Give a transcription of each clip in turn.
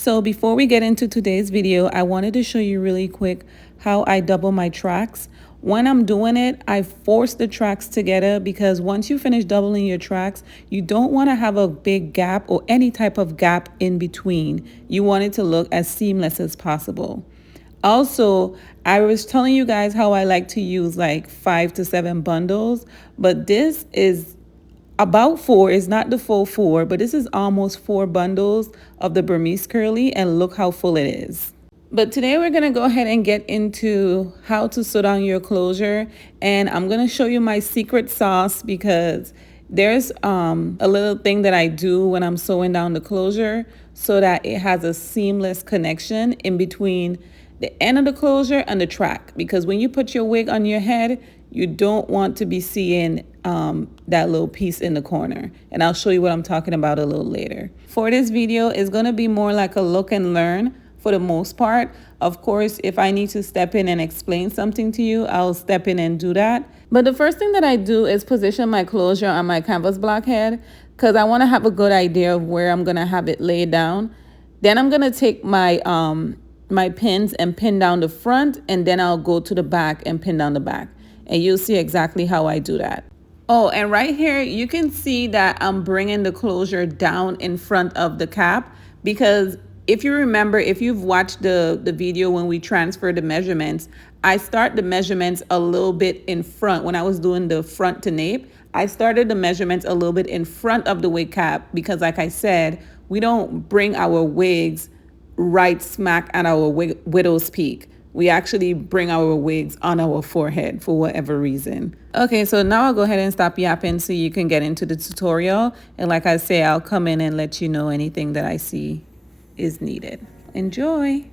So before we get into today's video, I wanted to show you really quick how I double my tracks. When I'm doing it, I force the tracks together because once you finish doubling your tracks, you don't want to have a big gap or any type of gap in between. You want it to look as seamless as possible. Also, I was telling you guys how I like to use like 5 to 7 bundles, but this is about 4, is not the full 4, but this is almost 4 bundles of the Burmese curly, and look how full it is. But today we're going to go ahead and get into how to sew down your closure, and I'm going to show you my secret sauce because there's a little thing that I do when I'm sewing down the closure so that it has a seamless connection in between the end of the closure and the track, because when you put your wig on your head, you don't want to be seeing that little piece in the corner. And I'll show you what I'm talking about a little later. For this video, it's going to be more like a look and learn for the most part. Of course, if I need to step in and explain something to you, I'll step in and do that. But the first thing that I do is position my closure on my canvas block head because I want to have a good idea of where I'm going to have it laid down. Then I'm going to take my my pins and pin down the front, and then I'll go to the back and pin down the back. And you'll see exactly how I do that. Oh, and right here, you can see that I'm bringing the closure down in front of the cap because if you remember, if you've watched the video when we transfer the measurements, I start the measurements a little bit in front. When I was doing the front to nape, I started the measurements a little bit in front of the wig cap because like I said, we don't bring our wigs right smack at our widow's peak. We actually bring our wigs on our forehead for whatever reason. Okay, so now I'll go ahead and stop yapping so you can get into the tutorial. And like I say, I'll come in and let you know anything that I see is needed. Enjoy.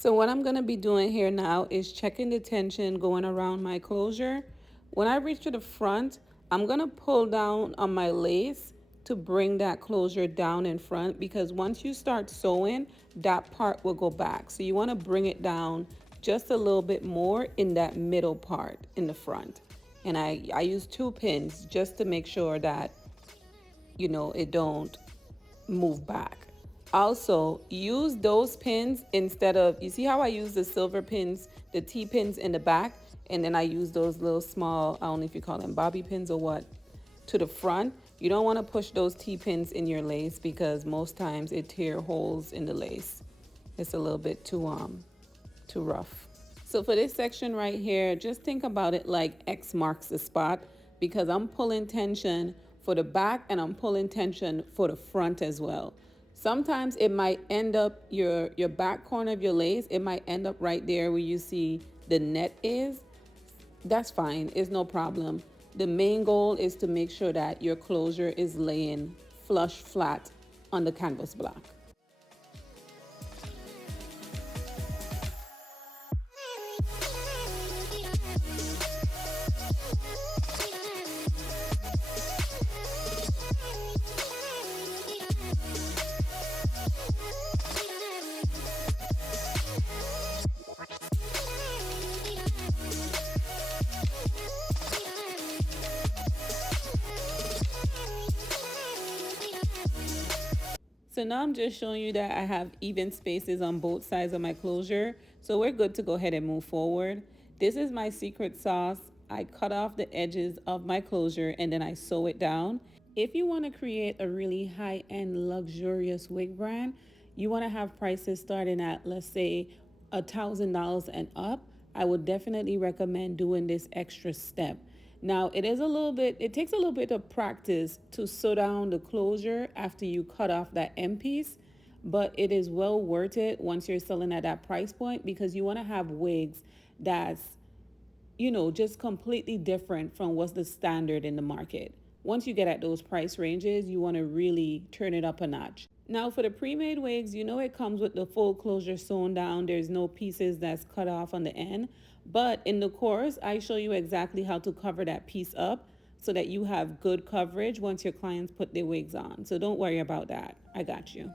So what I'm going to be doing here now is checking the tension going around my closure. When I reach to the front, I'm going to pull down on my lace to bring that closure down in front, because once you start sewing, that part will go back. So you want to bring it down just a little bit more in that middle part in the front. And I use 2 pins just to make sure that, you know, it don't move back. Also, use those pins instead of, you see how I use the silver pins, the T-pins in the back, and then I use those little small, I don't know if you call them bobby pins or what, to the front. You don't want to push those T-pins in your lace because most times it tear holes in the lace. It's a little bit too rough. So for this section right here, just think about it like X marks the spot, because I'm pulling tension for the back and I'm pulling tension for the front as well. Sometimes it might end up your back corner of your lace, it might end up right there where you see the net is. That's fine, it's no problem. The main goal is to make sure that your closure is laying flush flat on the canvas block. So now I'm just showing you that I have even spaces on both sides of my closure. So we're good to go ahead and move forward. This is my secret sauce. I cut off the edges of my closure and then I sew it down. If you want to create a really high-end luxurious wig brand, you want to have prices starting at, let's say, $1,000 and up, I would definitely recommend doing this extra step. Now, it takes a little bit of practice to sew down the closure after you cut off that end piece, but it is well worth it once you're selling at that price point, because you want to have wigs that's, you know, just completely different from what's the standard in the market. Once you get at those price ranges, you want to really turn it up a notch. Now for the pre-made wigs, you know it comes with the full closure sewn down. There's no pieces that's cut off on the end. But in the course, I show you exactly how to cover that piece up so that you have good coverage once your clients put their wigs on. So don't worry about that. I got you.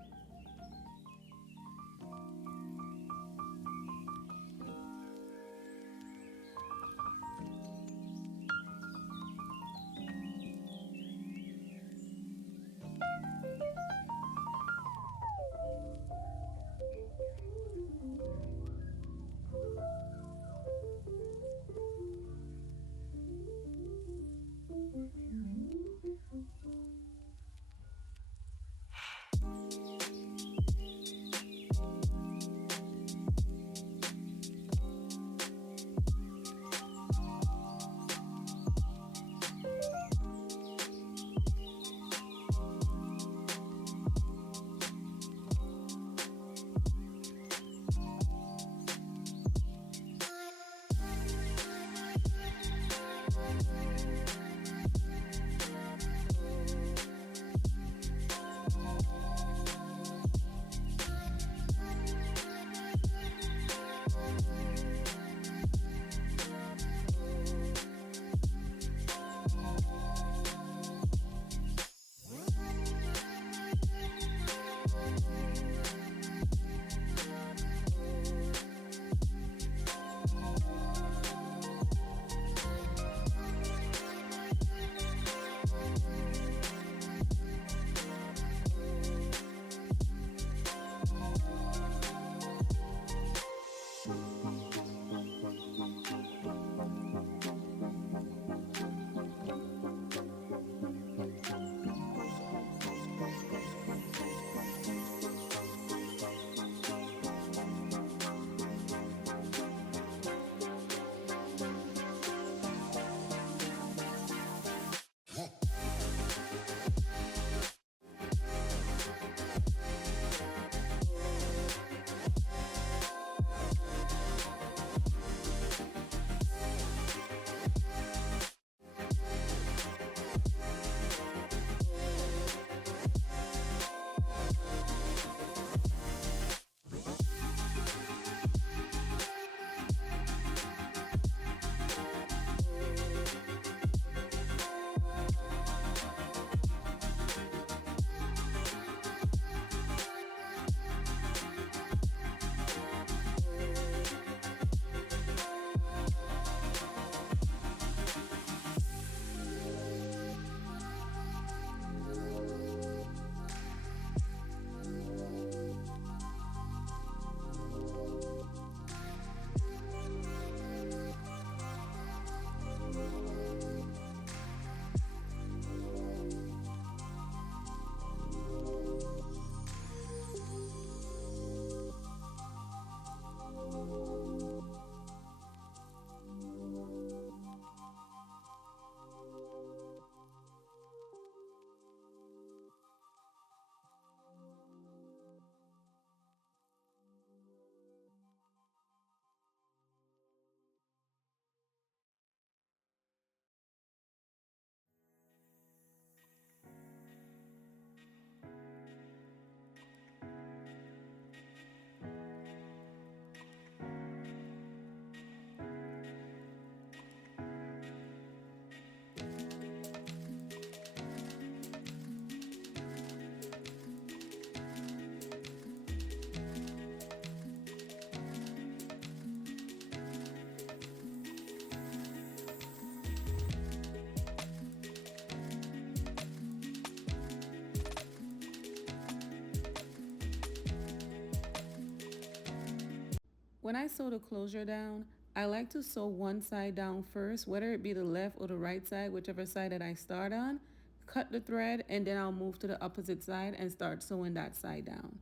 When I sew the closure down, I like to sew one side down first, whether it be the left or the right side, whichever side that I start on. Cut the thread and then I'll move to the opposite side and start sewing that side down.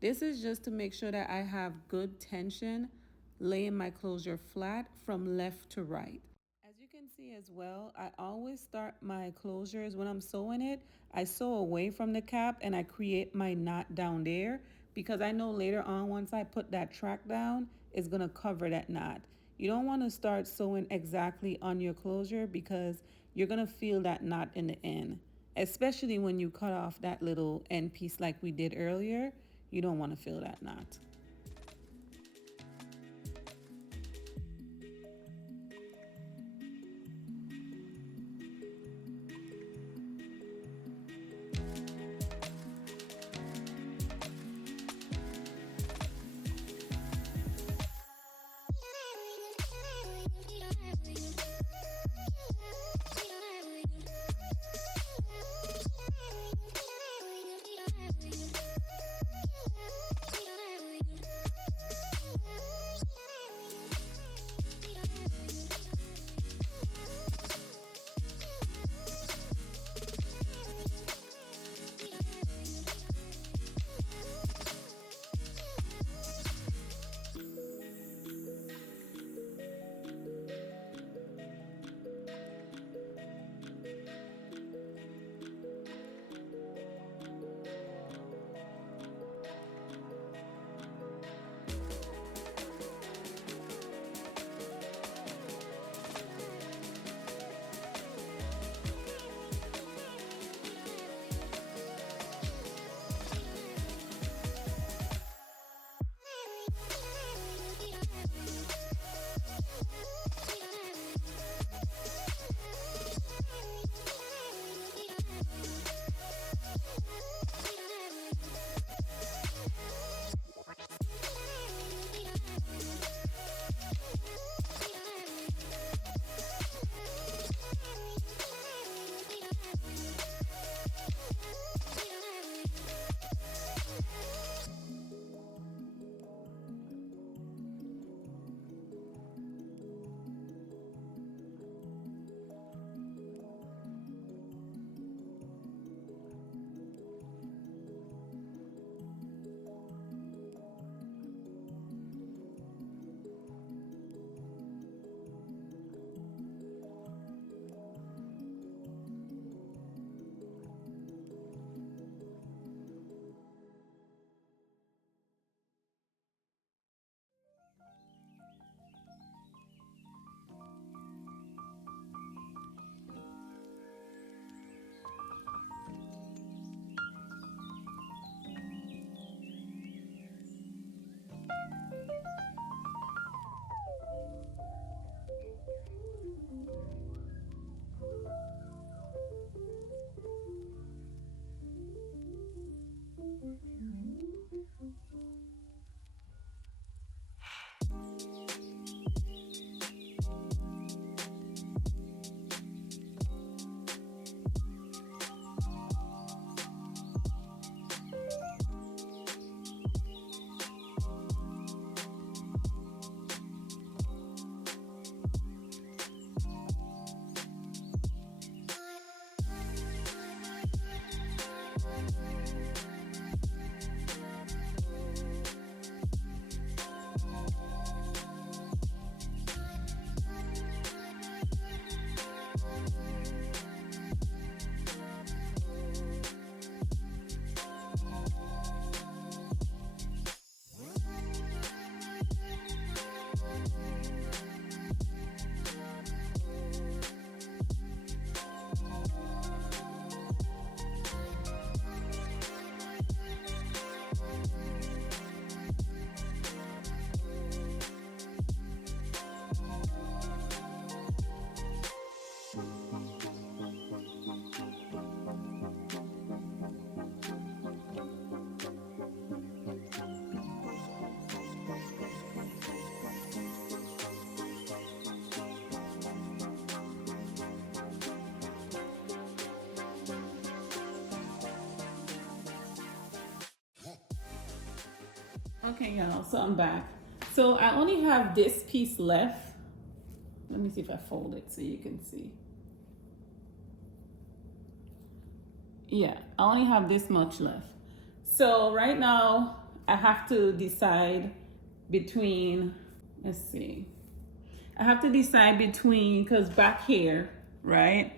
This is just to make sure that I have good tension, laying my closure flat from left to right. As you can see as well, I always start my closures when I'm sewing it. I sew away from the cap and I create my knot down there because I know later on once I put that track down, it's gonna cover that knot. You don't want to start sewing exactly on your closure because you're going to feel that knot in the end, especially when you cut off that little end piece like we did earlier. You don't want to feel that knot. Okay, y'all, so I'm back. So I only have this piece left. Let me see if I fold it so you can see. Yeah, I only have this much left. So right now I have to decide between, let's see. I have to decide between, because back here, right?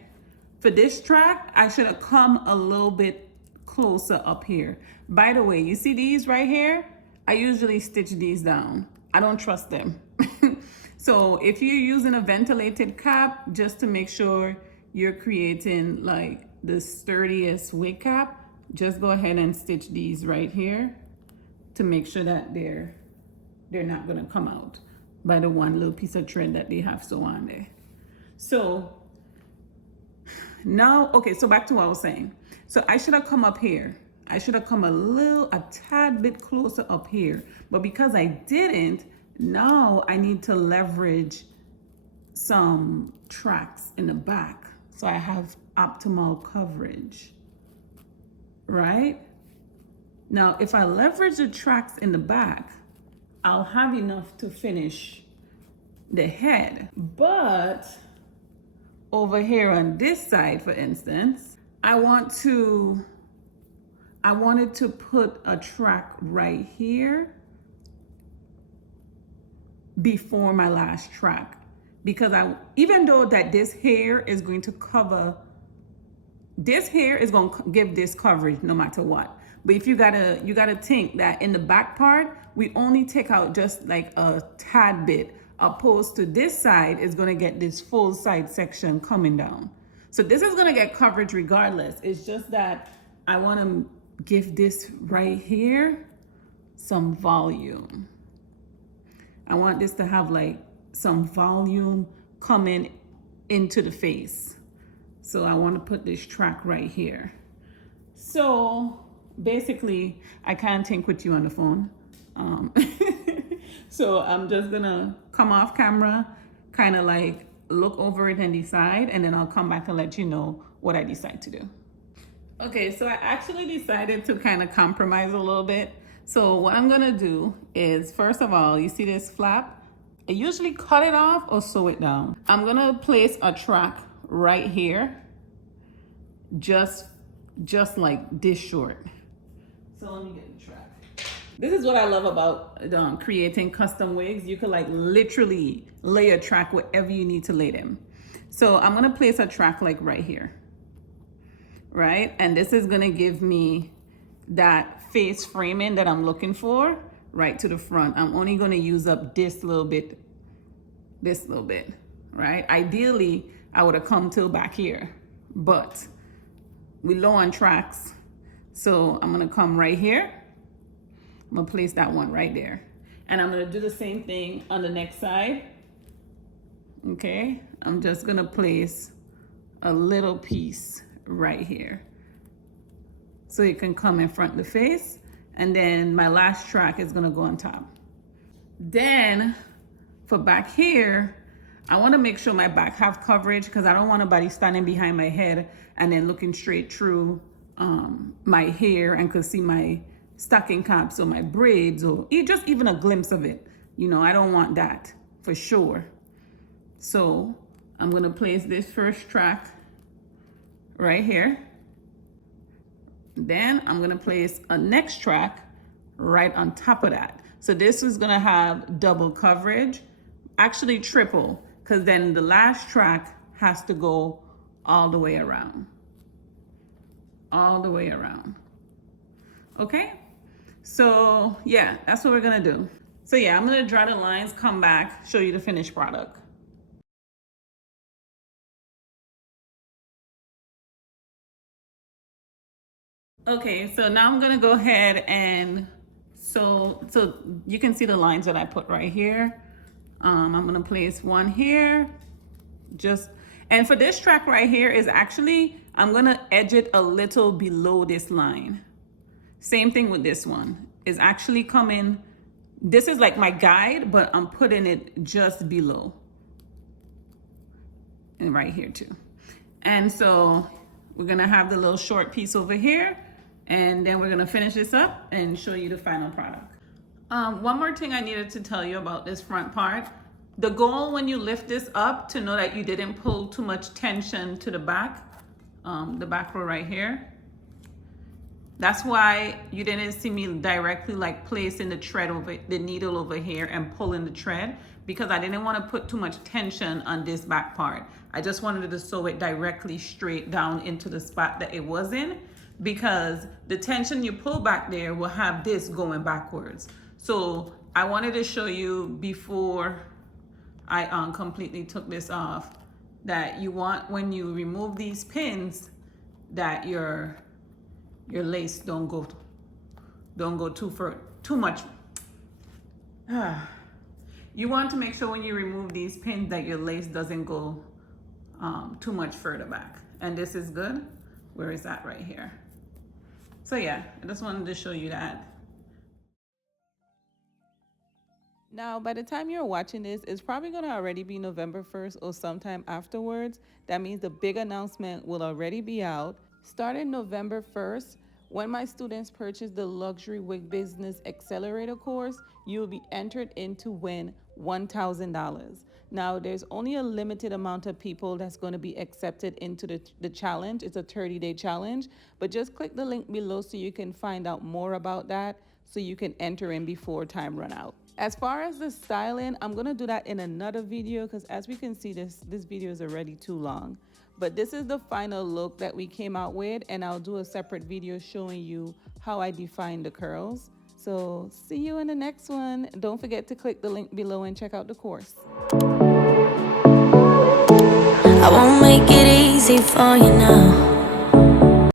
For this track, I should have come a little bit closer up here. By the way, you see these right here? I usually stitch these down. I don't trust them. So if you're using a ventilated cap, just to make sure you're creating like the sturdiest wig cap, just go ahead and stitch these right here to make sure that they're not gonna come out by the one little piece of thread that they have sew on there. So now, okay, so back to what I was saying. So I should have come up here. I should have come a tad bit closer up here. But because I didn't, now I need to leverage some tracks in the back so I have optimal coverage, right? Now, if I leverage the tracks in the back, I'll have enough to finish the head. But over here on this side, for instance, I wanted to put a track right here before my last track, because even though that this hair is going to cover, this hair is going to give this coverage no matter what. But if you gotta think that in the back part, we only take out just like a tad bit, opposed to this side is gonna get this full side section coming down. So this is gonna get coverage regardless. It's just that I wanna give this right here some volume. I want this to have like some volume coming into the face. So I want to put this track right here. So basically, I can't think with you on the phone. So I'm just gonna come off camera, kind of like look over it and decide, and then I'll come back and let you know what I decide to do. Okay, so I actually decided to kind of compromise a little bit. So what I'm gonna do is, first of all, you see this flap? I usually cut it off or sew it down. I'm gonna place a track right here, just like this short. So let me get the track. This is what I love about creating custom wigs. You could like literally lay a track wherever you need to lay them. So I'm gonna place a track like right here, right? And this is gonna give me that face framing that I'm looking for right to the front. I'm only gonna use up this little bit, right? Ideally, I would have come till back here, but we're low on tracks. So I'm gonna come right here. I'm gonna place that one right there. And I'm gonna do the same thing on the next side. Okay, I'm just gonna place a little piece right here, so it can come in front of the face. And then my last track is gonna go on top. Then for back here, I wanna make sure my back have coverage, because I don't want nobody standing behind my head and then looking straight through my hair and could see my stocking caps or my braids, or just even a glimpse of it. You know, I don't want that for sure. So I'm gonna place this first track right here. Then I'm gonna place a next track right on top of that. So this is gonna have double coverage, actually triple, because then the last track has to go all the way around. All the way around. Okay? So yeah, that's what we're gonna do. So yeah, I'm gonna draw the lines, come back, show you the finished product. Okay, so now I'm gonna go ahead and so you can see the lines that I put right here. I'm gonna place one here, and for this track right here is actually, I'm gonna edge it a little below this line. Same thing with this one, is actually coming, this is like my guide, but I'm putting it just below. And right here too. And so we're gonna have the little short piece over here, and then we're gonna finish this up and show you the final product. One more thing I needed to tell you about this front part. The goal when you lift this up, to know that you didn't pull too much tension to the back row right here. That's why you didn't see me directly like placing the thread over the needle over here and pulling the thread, because I didn't want to put too much tension on this back part. I just wanted to sew it directly straight down into the spot that it was in, because the tension you pull back there will have this going backwards. So I wanted to show you before I completely took this off, that you want, when you remove these pins, that your lace don't go too much. You want to make sure when you remove these pins that your lace doesn't go too much further back. And this is good. Where is that? Right here. So yeah, I just wanted to show you that. Now, by the time you're watching this, it's probably going to already be November 1st or sometime afterwards. That means the big announcement will already be out. Starting November 1st, when my students purchase the Luxury Wig Business Accelerator course, you will be entered in to win $1,000. Now, there's only a limited amount of people that's going to be accepted into the challenge. It's a 30-day challenge, but just click the link below so you can find out more about that, so you can enter in before time run out. As far as the styling, I'm gonna do that in another video because as we can see, this video is already too long. But this is the final look that we came out with, and I'll do a separate video showing you how I define the curls. So see you in the next one. Don't forget to click the link below and check out the course. I won't make it easy for you now.